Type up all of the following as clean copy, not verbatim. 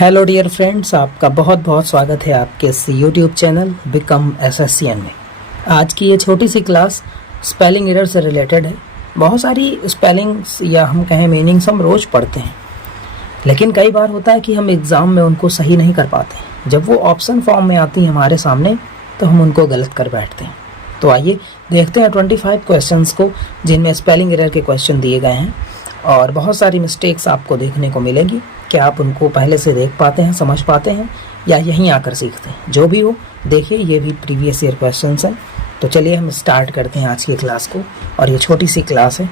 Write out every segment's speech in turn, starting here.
Hello dear friends, आपका बहुत बहुत स्वागत है आपके इस यूट्यूब चैनल बिकम एसएससीएन में। आज की ये छोटी सी क्लास स्पेलिंग एरर से रिलेटेड है। बहुत सारी स्पेलिंग्स या हम कहें मीनिंग्स हम रोज़ पढ़ते हैं, लेकिन कई बार होता है कि हम एग्ज़ाम में उनको सही नहीं कर पाते। जब वो ऑप्शन फॉर्म में आती हैं हमारे सामने तो हम उनको गलत कर बैठते हैं। तो आइए देखते हैं 25 क्वेश्चंस को जिनमें स्पेलिंग एरर के क्वेश्चन दिए गए हैं और बहुत सारी मिस्टेक्स आपको देखने को मिलेगी। क्या आप उनको पहले से देख पाते हैं, समझ पाते हैं, या यहीं आकर सीखते हैं? जो भी हो, देखिए ये भी प्रीवियस ईयर क्वेश्चंस हैं। तो चलिए हम स्टार्ट करते हैं आज की क्लास को। और ये छोटी सी क्लास है।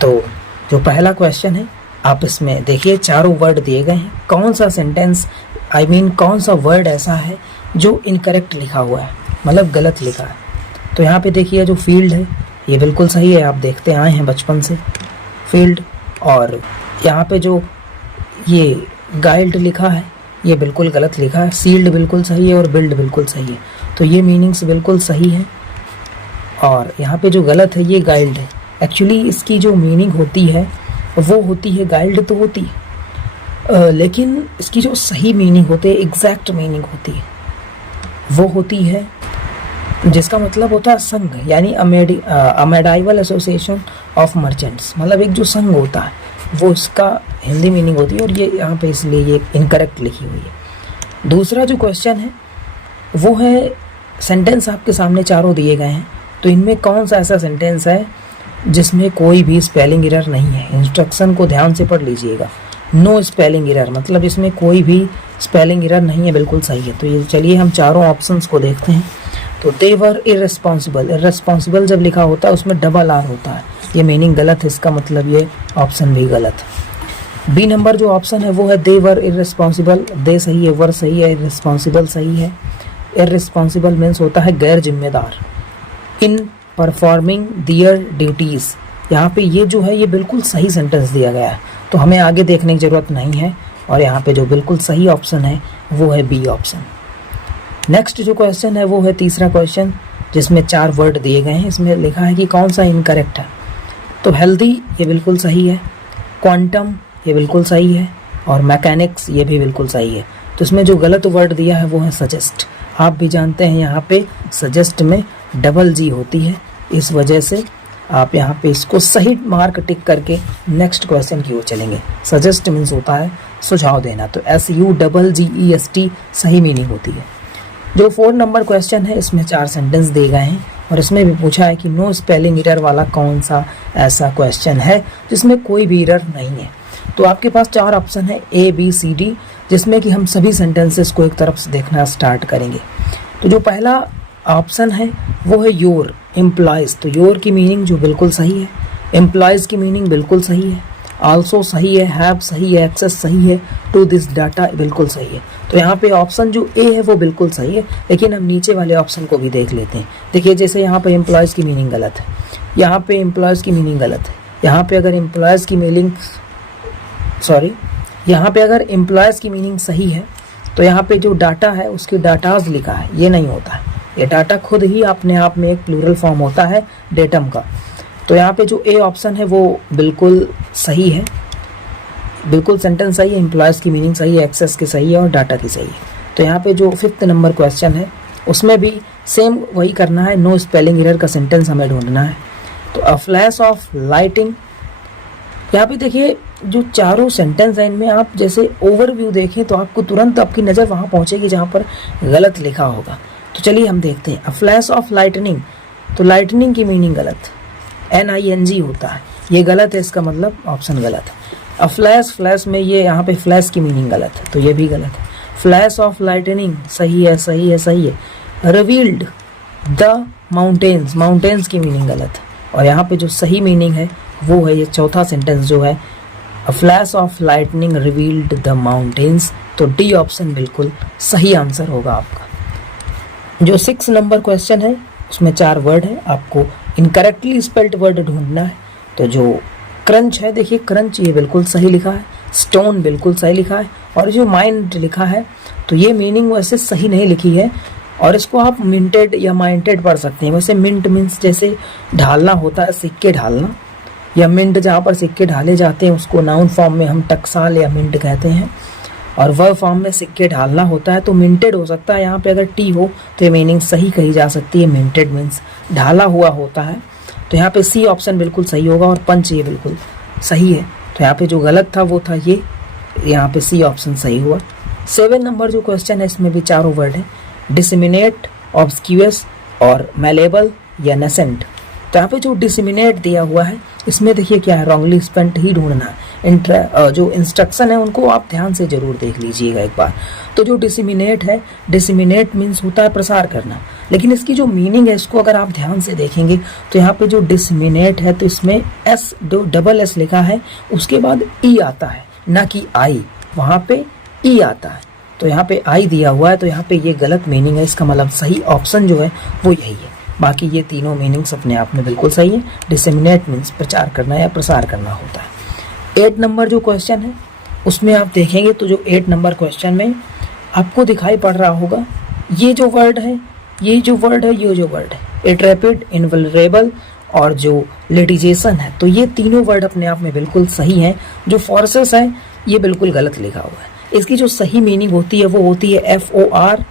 तो जो पहला क्वेश्चन है, आप इसमें देखिए चारों वर्ड दिए गए हैं। कौन सा सेंटेंस कौन सा वर्ड ऐसा है जो इनकरेक्ट लिखा हुआ है, मतलब गलत लिखा है? तो यहाँ पे देखिए जो फील्ड है ये बिल्कुल सही है, आप देखते आए हैं बचपन से फील्ड। और यहाँ पे जो ये गाइल्ड लिखा है ये बिल्कुल गलत लिखा है। सील्ड बिल्कुल सही है और बिल्ड बिल्कुल सही है। तो ये मीनिंग्स बिल्कुल सही है। और यहाँ पे जो गलत है ये गाइल्ड है। एक्चुअली इसकी जो मीनिंग होती है वो होती है, गाइल्ड तो होती है, लेकिन इसकी जो सही मीनिंग होती है, एग्जैक्ट मीनिंग होती है, वो होती है जिसका मतलब होता है संघ, यानी अमेडाइवल एसोसिएशन ऑफ मर्चेंट्स। मतलब एक जो संघ होता है वो इसका हिंदी मीनिंग होती है। और ये यहाँ पे इसलिए ये इनकरेक्ट लिखी हुई है। दूसरा जो क्वेश्चन है वो है, सेंटेंस आपके सामने चारों दिए गए हैं, तो इनमें कौन सा ऐसा सेंटेंस है जिसमें कोई भी स्पेलिंग एरर नहीं है? इंस्ट्रक्शन को ध्यान से पढ़ लीजिएगा। नो स्पेलिंग एरर मतलब इसमें कोई भी स्पेलिंग एरर नहीं है, बिल्कुल सही है। तो ये चलिए हम चारों ऑप्शंस को देखते हैं। तो दे वर इररेस्पॉन्सिबल, इररेस्पॉन्सिबल जब लिखा होता है उसमें डबल आर होता है, ये मीनिंग गलत है, इसका मतलब ये ऑप्शन भी गलत है। बी नंबर जो ऑप्शन है वो है दे वर इररेस्पॉन्सिबल। दे सही है, वर सही है, इररेस्पॉन्सिबल सही है। इररेस्पॉन्सिबल मीन्स होता है गैर जिम्मेदार। इन परफॉर्मिंग दियर ड्यूटीज़, यहाँ पे ये जो है ये बिल्कुल सही सेंटेंस दिया गया है, तो हमें आगे देखने की ज़रूरत नहीं है। और यहाँ पे जो बिल्कुल सही ऑप्शन है वो है बी ऑप्शन। नेक्स्ट जो क्वेश्चन है वो है तीसरा क्वेश्चन, जिसमें 4 वर्ड दिए गए हैं। इसमें लिखा है कि कौन सा इनकरेक्ट है। तो हेल्दी ये बिल्कुल सही है, क्वांटम ये बिल्कुल सही है, और मैकेनिक्स ये भी बिल्कुल सही है। तो इसमें जो गलत वर्ड दिया है वो है सजेस्ट। आप भी जानते हैं यहाँ पे सजेस्ट में डबल जी होती है, इस वजह से आप यहाँ पे इसको सही मार्क टिक करके नेक्स्ट क्वेश्चन की ओर चलेंगे। सजेस्ट मीन्स होता है सुझाव देना, तो SUGGEST सही मीनिंग होती है। जो 4 नंबर क्वेश्चन है इसमें 4 सेंटेंस दिए गए हैं और इसमें भी पूछा है कि नो स्पेलिंग एरर वाला कौन सा ऐसा क्वेश्चन है जिसमें कोई भी एरर नहीं है। तो आपके पास 4 ऑप्शन है A, B, C, D, जिसमें कि हम सभी सेंटेंसेस को एक तरफ से देखना स्टार्ट करेंगे। तो जो पहला ऑप्शन है वो है योर एम्प्लॉयज़। तो योर की मीनिंग जो बिल्कुल सही है, एम्प्लॉयज़ की मीनिंग बिल्कुल सही है, आल्सो सही है, हैव सही है, एक्सेस सही है, टू दिस डाटा बिल्कुल सही है। तो यहाँ पे ऑप्शन जो ए है वो बिल्कुल सही है, लेकिन हम नीचे वाले ऑप्शन को भी देख लेते हैं। देखिए जैसे यहाँ पे एम्प्लॉयज़ की मीनिंग गलत है, यहाँ पे एम्प्लॉयज़ की मीनिंग गलत है, यहाँ पे अगर एम्प्लॉयज़ की मीनिंग यहाँ पे अगर एम्प्लॉयज़ की मीनिंग सही है तो यहाँ पे जो डाटा है उसके डाटाज लिखा है, ये नहीं होता है। ये डाटा खुद ही अपने आप में एक प्लूरल फॉर्म होता है डेटम का। तो यहाँ पे जो ए ऑप्शन है वो बिल्कुल सही है, बिल्कुल सेंटेंस सही है, एम्प्लॉयज़ की मीनिंग सही है, एक्सेस की सही है और डाटा की सही है। तो यहाँ पे जो 5th नंबर क्वेश्चन है उसमें भी सेम वही करना है, नो स्पेलिंग एरर का सेंटेंस हमें ढूंढना है। तो अ फ्लैश ऑफ लाइटिंग, यहाँ पे देखिए जो चारों सेंटेंस है इनमें आप जैसे ओवरव्यू देखें तो आपको तुरंत आपकी नज़र वहाँ पहुँचेगी जहाँ पर गलत लिखा होगा। तो चलिए हम देखते हैं। अ फ्लैश ऑफ लाइटनिंग, तो लाइटनिंग की मीनिंग गलत, NING होता है, ये गलत है, इसका मतलब ऑप्शन गलत है। अ फ्लैश में ये यहाँ पे फ्लैश की मीनिंग गलत है, तो ये भी गलत है। फ्लैश ऑफ लाइटनिंग सही है, सही है, सही है। रिवील्ड द माउंटेन्स की मीनिंग गलत है, और यहाँ पे जो सही मीनिंग है वो है ये चौथा सेंटेंस जो है, a flash of lightning revealed the mountains. तो डी ऑप्शन बिल्कुल सही आंसर होगा आपका। जो 6 नंबर क्वेश्चन है उसमें 4 वर्ड है, आपको इनकरेक्टली स्पेल्ड वर्ड ढूंढना है। तो जो क्रंच है, देखिए क्रंच ये बिल्कुल सही लिखा है, स्टोन बिल्कुल सही लिखा है, और जो माइंड लिखा है तो ये मीनिंग वैसे सही नहीं लिखी है, और इसको आप मिंटेड या माइंटेड पढ़ सकते हैं। वैसे मिंट मीन्स जैसे ढालना होता है, सिक्के ढालना, या मिंट जहाँ पर सिक्के ढाले जाते हैं उसको नाउन फॉर्म में हम टकसाल या मिंट कहते हैं, और वर्ब फॉर्म में सिक्के ढालना होता है तो मिंटेड हो सकता है। यहाँ पे अगर टी हो तो ये मीनिंग सही कही जा सकती है, मिंटेड मीन्स ढाला हुआ होता है। तो यहाँ पे सी ऑप्शन बिल्कुल सही होगा और पंच ये बिल्कुल सही है। तो यहाँ पे जो गलत था वो था ये, यहाँ पे सी ऑप्शन सही हुआ। 7 नंबर जो क्वेश्चन है इसमें भी चारों वर्ड है, डिसमिनेट, ऑब्स्क्यूअस और मैलेबल या नेसेंट। तो यहाँ पे जो डिसमिनेट दिया हुआ है इसमें देखिए क्या है, रॉन्गली स्पेंट ही ढूंढना है। जो इंस्ट्रक्शन है उनको आप ध्यान से जरूर देख लीजिएगा एक बार। तो जो डिसमिनेट है, डिसमिनेट मीन्स होता है प्रसार करना, लेकिन इसकी जो मीनिंग है इसको अगर आप ध्यान से देखेंगे तो यहाँ पे जो डिसमिनेट है तो इसमें एस डबल एस लिखा है, उसके बाद ई आता है, ना कि आई, वहाँ पे ई आता है। तो यहाँ पे आई दिया हुआ है, तो यहाँ पे ये गलत मीनिंग है। इसका मतलब सही ऑप्शन जो है वो यही है। बाकी ये तीनों मीनिंग्स अपने आप में बिल्कुल सही है। डिसेमिनेट मीन्स प्रचार करना या प्रसार करना होता है। 8 नंबर जो क्वेश्चन है उसमें आप देखेंगे तो जो 8 नंबर क्वेश्चन में आपको दिखाई पड़ रहा होगा ये जो वर्ड है, ये जो वर्ड है एट्रैपिड, इनवल्नरेबल और जो लिटिगेशन है, तो ये तीनों वर्ड अपने आप में बिल्कुल सही हैं। जो फोर्सेस है ये बिल्कुल गलत लिखा हुआ है। इसकी जो सही मीनिंग होती है वो होती है FORTUITOUS।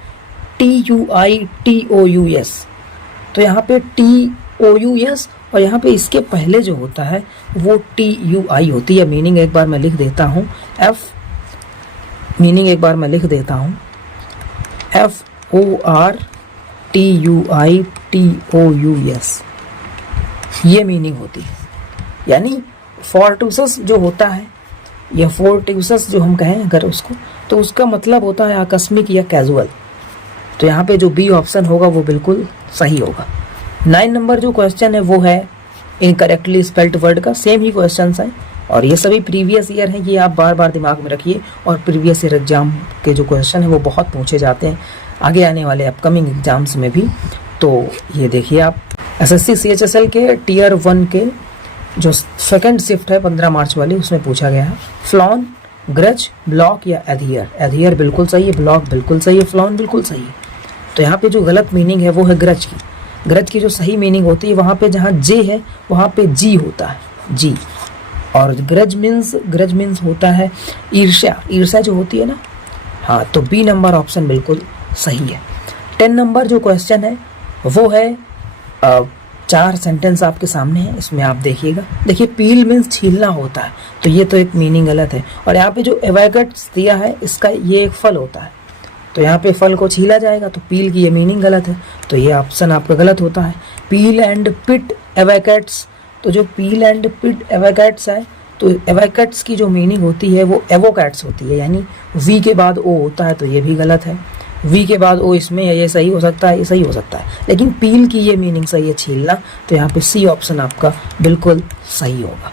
तो यहाँ पे TOUS और यहाँ पे इसके पहले जो होता है वो TUI होती है। मीनिंग एक बार मैं लिख देता हूँ, FORTUITOUS, ये मीनिंग होती है। यानी फोर्टुसस जो होता है या फोर्टुसस जो हम कहें अगर उसको, तो उसका मतलब होता है आकस्मिक या कैजुअल। तो यहाँ पे जो बी ऑप्शन होगा वो बिल्कुल सही होगा। 9 नंबर जो क्वेश्चन है वो है इनकरेक्टली स्पेल्ड वर्ड का। सेम ही क्वेश्चन है और ये सभी प्रीवियस ईयर हैं, ये आप बार बार दिमाग में रखिए। और प्रीवियस ईयर एग्जाम के जो क्वेश्चन है वो बहुत पूछे जाते हैं आगे आने वाले अपकमिंग एग्जाम्स में भी। तो ये देखिए आप SSC CHSL के टीयर 1 के जो सेकंड शिफ्ट है 15 मार्च वाली, उसमें पूछा गया है फ्लॉन, ग्रज, ब्लॉक या एडहियर। एडहियर बिल्कुल सही है, ब्लॉक बिल्कुल सही है, फ्लॉन बिल्कुल सही है। तो यहाँ पे जो गलत मीनिंग है वो है ग्रज की। ग्रज की जो सही मीनिंग होती है वहाँ पे जहाँ जे है वहाँ पे जी होता है, जी। और ग्रज मीन्स होता है ईर्ष्या, ईर्ष्या जो होती है ना। हाँ, तो बी नंबर ऑप्शन बिल्कुल सही है। 10 नंबर जो क्वेश्चन है वो है 4 सेंटेंस आपके सामने है, इसमें आप देखिएगा। देखिए पील मीन्स छीलना होता है, तो ये तो एक मीनिंग गलत है। और यहाँ पे जो एवैकेट्स दिया है इसका ये एक फल होता है, तो यहाँ पे फल को छीला जाएगा, तो पील की ये मीनिंग गलत है, तो ये ऑप्शन आपका गलत होता है। पील एंड पिट एवैकेट्स, तो जो पील एंड पिट एवैकेट्स है तो एवैकेट्स की जो मीनिंग होती है वो एवोकैट्स होती है, यानी वी के बाद ओ होता है, तो ये भी गलत है। वी के बाद ओ इसमें ये सही हो सकता है, ये सही हो सकता है, लेकिन पील की ये मीनिंग सही है छीलना, तो यहाँ पे सी ऑप्शन आपका बिल्कुल सही होगा।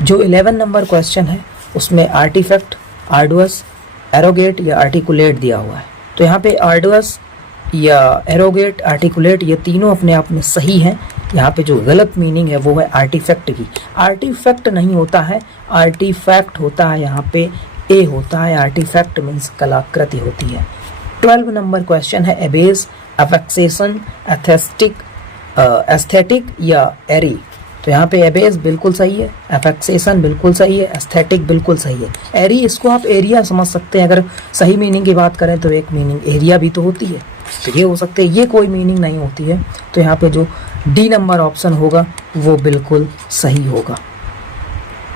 जो 11 नंबर क्वेश्चन है उसमें आर्टिफैक्ट, आर्डुअस, एरोगेट या आर्टिकुलेट दिया हुआ है। तो यहाँ पे आर्डुअस या एरोगेट, आर्टिकुलेट ये तीनों अपने आप में सही हैं। यहाँ पे जो गलत मीनिंग है वो है आर्टिफैक्ट की। आर्टिफैक्ट नहीं होता है, आर्टिफैक्ट होता है, यहाँ पे ए होता है। आर्टिफैक्ट मीन्स कलाकृति होती है। 12 नंबर क्वेश्चन है एबेस, अफेक्सेशन, एस्थेटिक या एरी। तो यहाँ पे एबेस बिल्कुल सही है, अफेक्सेशन बिल्कुल सही है, एस्थेटिक बिल्कुल सही है। एरी इसको आप एरिया समझ सकते हैं, अगर सही मीनिंग की बात करें तो एक मीनिंग एरिया भी तो होती है, तो ये हो सकते हैं, ये कोई मीनिंग नहीं होती है। तो यहाँ पे जो डी नंबर ऑप्शन होगा वो बिल्कुल सही होगा।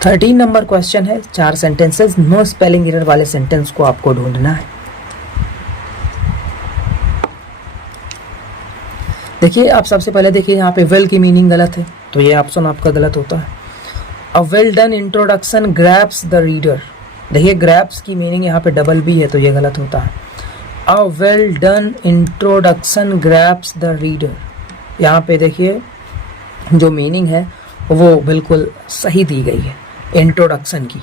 13 नंबर क्वेश्चन है 4 सेंटेंसेस, नो स्पेलिंग एरर वाले सेंटेंस को आपको ढूंढना है। देखिए आप सबसे पहले देखिए यहाँ पे वेल की मीनिंग गलत है, तो ये ऑप्शन आपका गलत होता है। A well done introduction grabs the reader. देखिए ग्रैब्स की मीनिंग यहाँ पे डबल बी है, तो ये गलत होता है। A well done introduction grabs the reader, यहाँ पे देखिए जो मीनिंग है वो बिल्कुल सही दी गई है इंट्रोडक्शन की,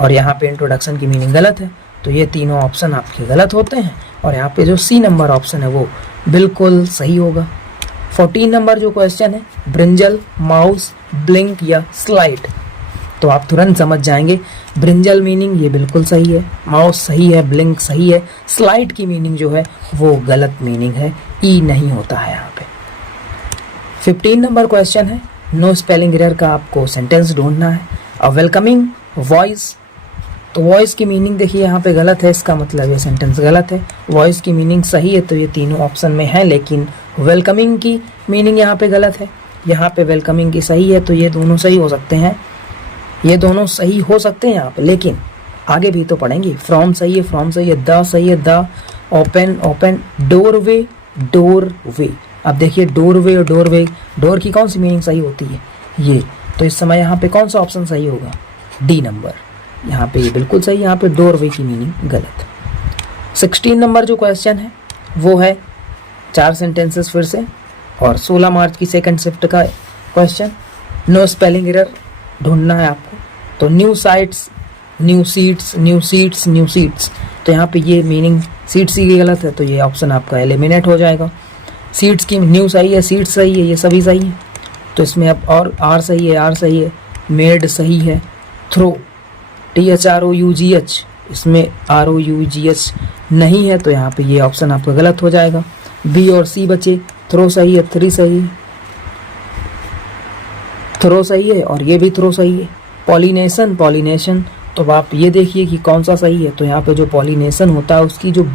और यहाँ पे इंट्रोडक्शन की मीनिंग गलत है, तो ये तीनों ऑप्शन आपके गलत होते हैं। और यहाँ पे जो सी नंबर ऑप्शन है वो बिल्कुल सही होगा। 14 नंबर जो क्वेश्चन है ब्रिंजल, माउस, ब्लिंक या स्लाइड, तो आप तुरंत समझ जाएंगे ब्रिंजल मीनिंग ये बिल्कुल सही है, माउस सही है, ब्लिंक सही है, स्लाइड की मीनिंग जो है वो गलत मीनिंग है, ई नहीं होता है यहाँ पे। 15 नंबर क्वेश्चन है नो स्पेलिंग एरर का आपको सेंटेंस ढूंढना है। अ वेलकमिंग वॉइस, तो वॉइस की मीनिंग देखिए यहाँ पे गलत है, इसका मतलब ये सेंटेंस गलत है। वॉइस की मीनिंग सही है, तो ये तीनों ऑप्शन में है, लेकिन वेलकमिंग की मीनिंग यहाँ पे गलत है। यहाँ पे वेलकमिंग की सही है, तो ये दोनों सही हो सकते हैं, ये दोनों सही हो सकते हैं यहाँ पे, लेकिन आगे भी तो पढ़ेंगे। फ्रॉम सही है, फ्रॉम सही है, द सही है, the. Open open, doorway doorway. अब देखिए डोरवे और डोरवे, डोर की कौन सी मीनिंग सही होती है, ये। तो इस समय यहाँ पे कौन सा ऑप्शन सही होगा, डी नंबर। यहाँ पे ये बिल्कुल सही, यहाँ पे डोरवे की मीनिंग गलत। 16 नंबर जो क्वेश्चन है वो है 4 सेंटेंसेस फिर से, और 16 मार्च की सेकंड शिफ्ट का क्वेश्चन। नो स्पेलिंग एरर ढूंढना है आपको। तो new sites, new seats, new seats, new seats, तो यहाँ पे ये मीनिंग सीट्स ही गलत है, तो ये ऑप्शन आपका एलिमिनेट हो जाएगा। सीट्स की न्यू सही है, सीट्स सही है, ये सभी सही है, तो इसमें अब और आर सही है, आर सही है। मेड सही है। थ्रो, THROUGH, इसमें ROUGH नहीं है, तो यहाँ पे ये ऑप्शन आपका गलत हो जाएगा। बी और सी बचे। थ्रो सही है, थ्री सही है, थ्रो सही है, और ये भी थ्रो सही है। पॉलिनेशन, पॉलिनेशन, तो आप ये देखिए कि कौन सा सही है, तो यहाँ पे जो पॉलिनेशन होता है उसकी जो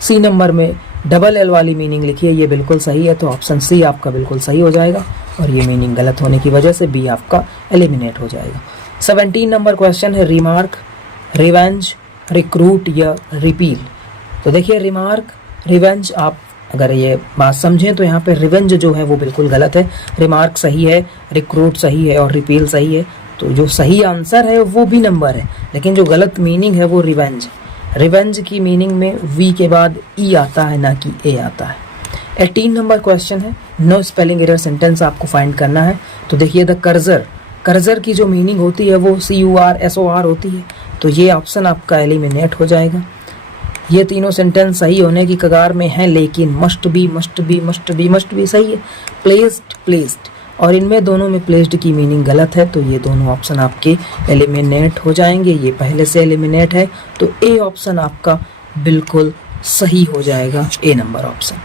सी नंबर में डबल एल वाली मीनिंग लिखी है, ये बिल्कुल सही है, तो ऑप्शन सी आपका बिल्कुल सही हो जाएगा, और ये मीनिंग गलत होने की वजह से बी आपका एलिमिनेट हो जाएगा। 17 नंबर क्वेश्चन है रिमार्क, रिवेंज, रिक्रूट या रिपील। तो देखिए रिमार्क, रिवेंज, आप अगर ये बात समझें तो यहाँ पे रिवेंज जो है वो बिल्कुल गलत है, रिमार्क सही है, रिक्रूट सही है, और रिपील सही है। तो जो सही आंसर है वो बी नंबर है, लेकिन जो गलत मीनिंग है वो रिवेंज। रिवेंज की मीनिंग में वी के बाद ई आता है, ना कि ए आता है। 18 नंबर क्वेश्चन है नो स्पेलिंग एरर सेंटेंस आपको फाइंड करना है। तो देखिए द कर्जर, कर्जर की जो मीनिंग होती है वो CURSOR होती है, तो ये ऑप्शन आपका एलिमिनेट हो जाएगा। ये तीनों सेंटेंस सही होने की कगार में हैं, लेकिन must be, must be, must be, must be सही है। प्लेस्ड, प्लेस्ड, और इनमें दोनों में प्लेस्ड की मीनिंग गलत है, तो ये दोनों ऑप्शन आपके एलिमिनेट हो जाएंगे। ये पहले से एलिमिनेट है, तो ए ऑप्शन आपका बिल्कुल सही हो जाएगा, ए नंबर ऑप्शन।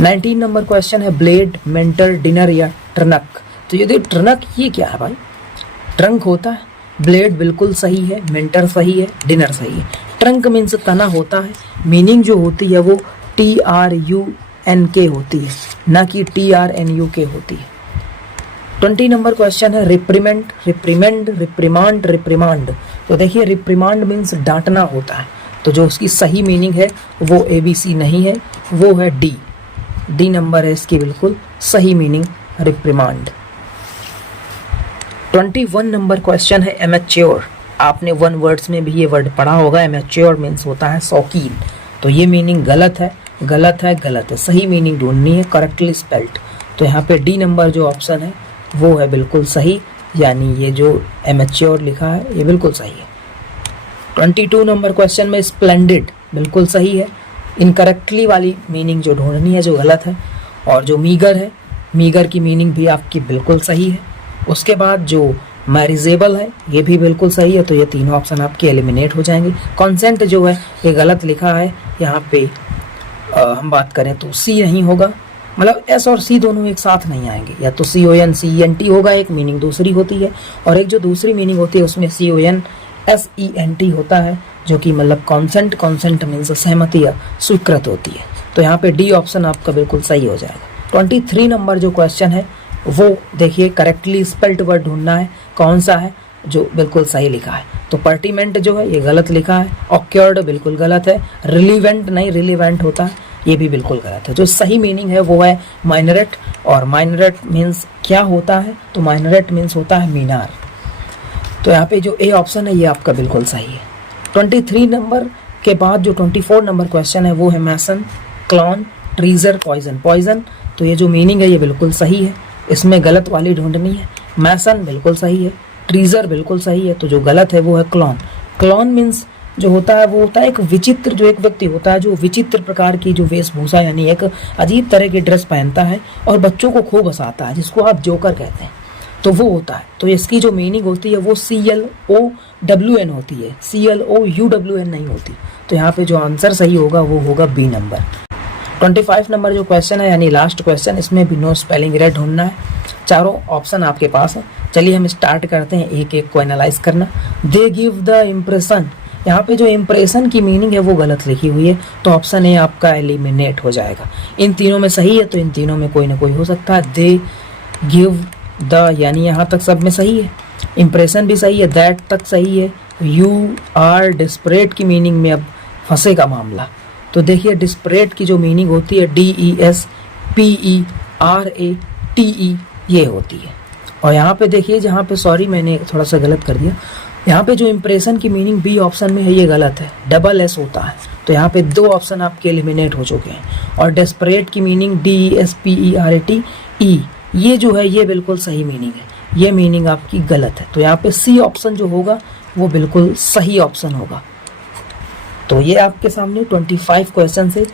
19 नंबर क्वेश्चन है ब्लेड, मेंटर, डिनर या ट्रनक। तो ये देखिए ट्रनक ये क्या है भाई, ट्रंक होता है। ब्लेड बिल्कुल सही है, मेंटर सही है, डिनर सही है। ट्रंक मीन्स तना होता है, मीनिंग जो होती है वो TRUNK होती है, ना कि TRNUK होती है। 20 नंबर क्वेश्चन है रिप्रीमेंट, रिप्रीमेंड, रिप्रीमांड, रिप्रीमांड। तो देखिए रिप्रीमांड मीन्स डांटना होता है, तो जो उसकी सही मीनिंग है वो ABC नहीं है, वो है डी नंबर है इसकी बिल्कुल सही मीनिंग, रिप्रीमांड। 21 नंबर क्वेश्चन है एमेच्योर। आपने वन वर्ड्स में भी ये वर्ड पढ़ा होगा, एमेच्योर मीन्स होता है शौकीन, तो ये मीनिंग गलत है, गलत है, गलत है। सही मीनिंग ढूंढनी है, करेक्टली स्पेल्ड। तो यहाँ पे डी नंबर जो ऑप्शन है वो है बिल्कुल सही, यानी ये जो एमेच्योर लिखा है ये बिल्कुल सही है। 22 नंबर क्वेश्चन में स्प्लेंडिड बिल्कुल सही है, इनकरेक्टली वाली मीनिंग जो ढूंढनी है जो गलत है। और जो मीगर है, मीगर की मीनिंग भी आपकी बिल्कुल सही है। उसके बाद जो मैरिजेबल है ये भी बिल्कुल सही है, तो ये तीनों ऑप्शन आपके एलिमिनेट हो जाएंगे। कॉन्सेंट जो है ये गलत लिखा है, यहाँ पे हम बात करें तो सी नहीं होगा, मतलब एस और सी दोनों एक साथ नहीं आएंगे, या तो CONCENT होगा, एक मीनिंग दूसरी होती है, और एक जो दूसरी मीनिंग होती है उसमें CONSENT होता है, जो कि मतलब कॉन्सेंट, कॉन्सेंट मीन्स सहमति या स्वीकृत होती है। तो यहाँ पे डी ऑप्शन आपका बिल्कुल सही हो जाएगा। 23 नंबर जो क्वेश्चन है वो देखिए करेक्टली स्पेल्ड वर्ड ढूंढना है, कौन सा है जो बिल्कुल सही लिखा है। तो पर्टिमेंट जो है ये गलत लिखा है, ऑक्योर्ड बिल्कुल गलत है, रिलीवेंट नहीं रिलीवेंट होता है, ये भी बिल्कुल गलत है। जो सही मीनिंग है वो है माइनरेट, और माइनरेट मीन्स क्या होता है, तो माइनरेट मीन्स होता है मीनार। तो यहाँ पे जो ए ऑप्शन है ये आपका बिल्कुल सही है। 23 नंबर के बाद जो 24 नंबर क्वेश्चन है वो है मैसन, क्लॉन, ट्रीजर, पॉइजन। पॉइजन तो ये जो मीनिंग है ये बिल्कुल सही है, इसमें गलत वाली ढूंढनी है। मैसन बिल्कुल सही है, ट्रीजर बिल्कुल सही है, तो जो गलत है वो है क्लॉन। क्लॉन मीन्स जो होता है वो होता है एक विचित्र, जो एक व्यक्ति होता है जो विचित्र प्रकार की जो वेशभूषा यानी एक अजीब तरह की ड्रेस पहनता है और बच्चों को खूब हंसाता है, जिसको आप जोकर कहते हैं, तो वो होता है। तो इसकी जो मीनिंग होती है वो CLOWN होती है, CLOUWN नहीं होती। तो यहाँ पे जो आंसर सही होगा वो होगा बी नंबर। 25 नंबर जो क्वेश्चन है यानी लास्ट क्वेश्चन, इसमें भी नो स्पेलिंग एरर ढूंढना है। चारों ऑप्शन आपके पास है। चलिए हम स्टार्ट करते हैं एक एक को एनालाइज करना। दे गिव द इम्प्रेशन, यहाँ पे जो इम्प्रेशन की मीनिंग है वो गलत लिखी हुई है, तो ऑप्शन ए आपका एलिमिनेट हो जाएगा। इन तीनों में सही है तो इन तीनों में कोई ना कोई हो सकता है। दे गिव द यानी यहाँ तक सब में सही है, इम्प्रेशन भी सही है, दैट तक सही है। यू आर डिस्परेट की मीनिंग में अब फंसेगा मामला। तो देखिए डिस्परेट की जो मीनिंग होती है DESPERATE ये होती है। और यहाँ पे देखिए जहाँ पे, सॉरी मैंने थोड़ा सा गलत कर दिया, यहाँ पे जो इम्प्रेशन की मीनिंग बी ऑप्शन में है ये गलत है, डबल एस होता है। तो यहाँ पे 2 ऑप्शन आपके एलिमिनेट हो चुके हैं। और डेस्परेट की मीनिंग DESPERATE ये जो है ये बिल्कुल सही मीनिंग है, ये मीनिंग आपकी गलत है। तो यहाँ पे सी ऑप्शन जो होगा वो बिल्कुल सही ऑप्शन होगा। तो ये आपके सामने 25 क्वेश्चन है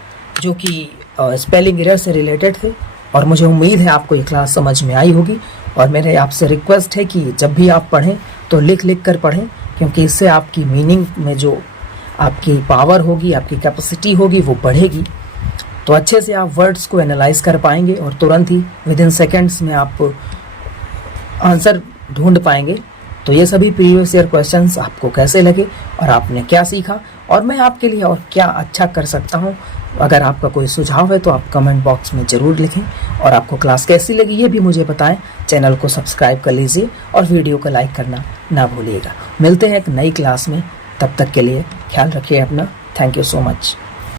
जो कि स्पेलिंग एरर से रिलेटेड थे। और मुझे उम्मीद है आपको ये क्लास समझ में आई होगी। और मेरे आपसे रिक्वेस्ट है कि जब भी आप पढ़ें तो लिख लिख कर पढ़ें, क्योंकि इससे आपकी मीनिंग में जो आपकी पावर होगी, आपकी कैपेसिटी होगी वो बढ़ेगी। तो अच्छे से आप वर्ड्स को एनालाइज कर पाएंगे और तुरंत ही विदिन सेकेंड्स में आप आंसर ढूंढ पाएंगे। तो ये सभी प्रीवियस ईयर क्वेश्चंस आपको कैसे लगे और आपने क्या सीखा और मैं आपके लिए और क्या अच्छा कर सकता हूँ, अगर आपका कोई सुझाव है तो आप कमेंट बॉक्स में ज़रूर लिखें। और आपको क्लास कैसी लगी ये भी मुझे बताएं। चैनल को सब्सक्राइब कर लीजिए और वीडियो को लाइक करना ना भूलिएगा। मिलते हैं एक नई क्लास में, तब तक के लिए ख्याल रखिए अपना। Thank you so much.